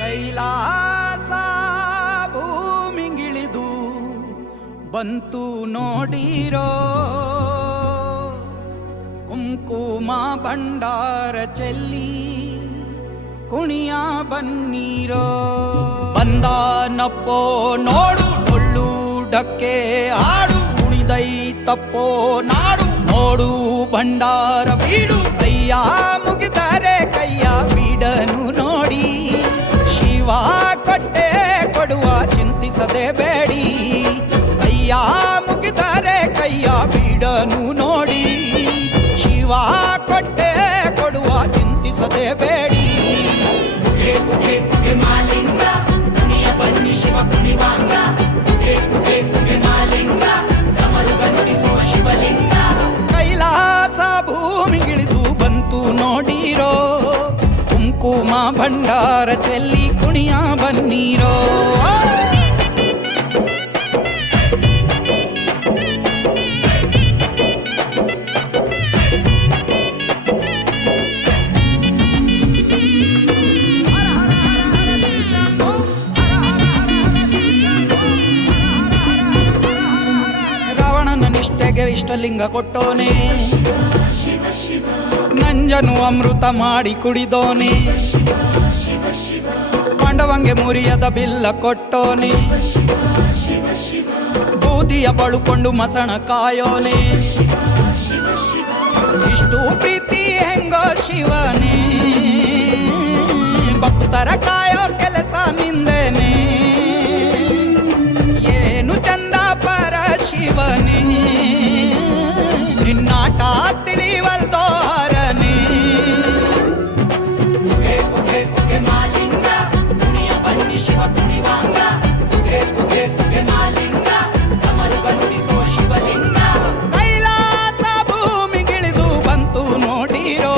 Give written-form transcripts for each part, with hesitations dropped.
ಕೈಲಾಸ ಭೂಮಿಗಿಳಿದು ಬಂತು ನೋಡಿರೋ, ಕುಂಕುಮ ಭಂಡಾರ ಚೆಲ್ಲಿ ಕುಣಿಯ ಬನ್ನೀರೋ. ಬಂದನಪ್ಪೋ ನೋಡು ಡೊಳ್ಳು ಡಕ್ಕೆ ಆಡು, ಕುಣಿದೈತಪ್ಪೋ ನಾಡು ನೋಡು ಭಂಡಾರ ಬೀಡು. ಕೈಯ ಮುಗಿದರೆ ಕೈಯ ಬೀಡನು ನೋಡಿ, ಶಿವ ಕೊಟ್ಟೆ ಕೊಡುವ ಚಿಂತಿಸದೆ ಬೇಡಿ. ಕೈಯ ಮುಗಿದರೆ ಕೈಯ ಬೀಡನು ನೋಡಿ, ಶಿವ ಕೊಟ್ಟೆ ಕೊಡುವ ಚಿಂತಿಸದೆ ಬೇಡಿ. ಪುಗೆ ಪುಗೆ ಪುಗೆ ಮಾಲಿಂಗ ಕುಣಿಯ ಬನ್ನಿ ಶಿವ ಕುಣಿವಾಂಗ. ಪುಗೆ ಪುಗೆ ಪುಗೆ ಮಾಲಿಂಗ ಡಮರುಗ ನುಡಿಸೋ ಶಿವಲಿಂಗ. ಕೈಲಾಸ ಭೂಮಿಗಿಳಿದು ಬಂತು ನೋಡಿರೋ, ಕುಂಕುಮ ಭಂಡಾರ ಚೆಲ್ಲಿ ಕುಣಿಯ ಬನ್ನೀರೋ. ರಾವಣನ ನಿಷ್ಠೆಗೆ ಇಷ್ಟಲಿಂಗ ಕೊಟ್ಟೋನೆ, ನಂಜನು ಅಮೃತ ಮಾಡಿ ಕುಡಿದೋನೆ. ಪಾಂಡವಂಗೆ ಮುರಿಯದ ಬಿಲ್ಲ ಕೊಟ್ಟೋನೆ, ಬೂದಿಯ ಬಳುಕೊಂಡು ಮಸಣ ಕಾಯೋನೆ. ಇಷ್ಟು ಪ್ರೀತಿ ಹೆಂಗೋ ಶಿವನೇ, ಭಕ್ತರ ಕಾಯೋ ಕೆಲಸ ನಿಂದೇನೆ. ಏನು ಚಂದ ಪರ ಶಿವನೇ, ನಿನ್ನಾಟ ತಿಳಿವಲ್ದೋ ಹರನೇ. ಪುಗೆ ಪುಗೆ ಪುಗೆ ಮಾಲಿಂಗ ಕುಣಿಯ ಬನ್ನಿ ಶಿವ ಕುಣಿವಾಂಗ. ಪುಗೆ ಪುಗೆ ಪುಗೆ ಮಾಲಿಂಗ ಡಮರುಗ ನುಡಿಸೋ ಶಿವಲಿಂಗ. ಕೈಲಾಸ ಭೂಮಿಗಿಳಿದು ಬಂತು ನೋಡಿರೋ,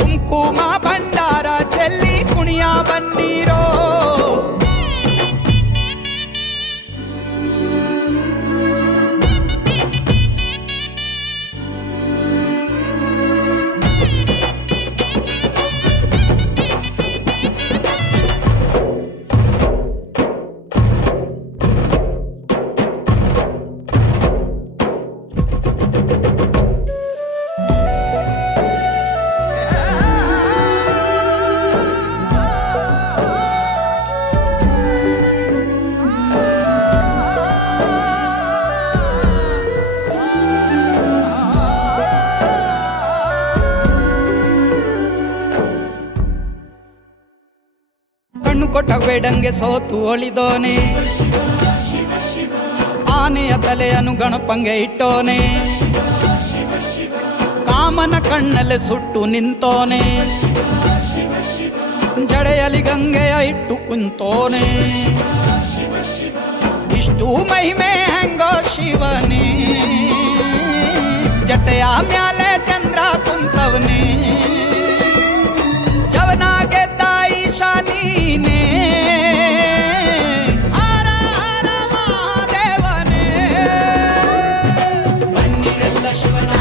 ಕುಂಕುಮ ಭಂಡಾರ ಚೆಲ್ಲಿ ಕುಣಿಯ ಬನ್ನೀರೋ. ಕಣ್ಣು ಕೊಟ್ಟ ಬೇಡಂಗೆ ಸೋತು ಒಳಿದೋನೆ, ಆನೆಯ ತಲೆಯನ್ನು ಗಣಪಂಗೆ ಇಟ್ಟೋನೆ. ಕಾಮನ ಕಣ್ಣಲ್ಲಿ ಸುಟ್ಟು ನಿಂತೋನೆ, ಜಡೆಯಲಿ ಗಂಗೆಯ ಇಟ್ಟು ಕುಂತೋನೆ. ಇಷ್ಟು ಮಹಿಮೆ ಹೆಂಗೋ ಶಿವನೇ, ಜಟೆಯ ಮ್ಯಾಲೆ ಚಂದ್ರ ಕುಂತವನೇ. ಜವನಾಗೆ ತಾಯಿ ಶಾನೀನೇ, ಹರ ಹರ ಮಹಾದೇವನೇ. ಬನ್ನಿರೆಲ್ಲ ಶಿವನ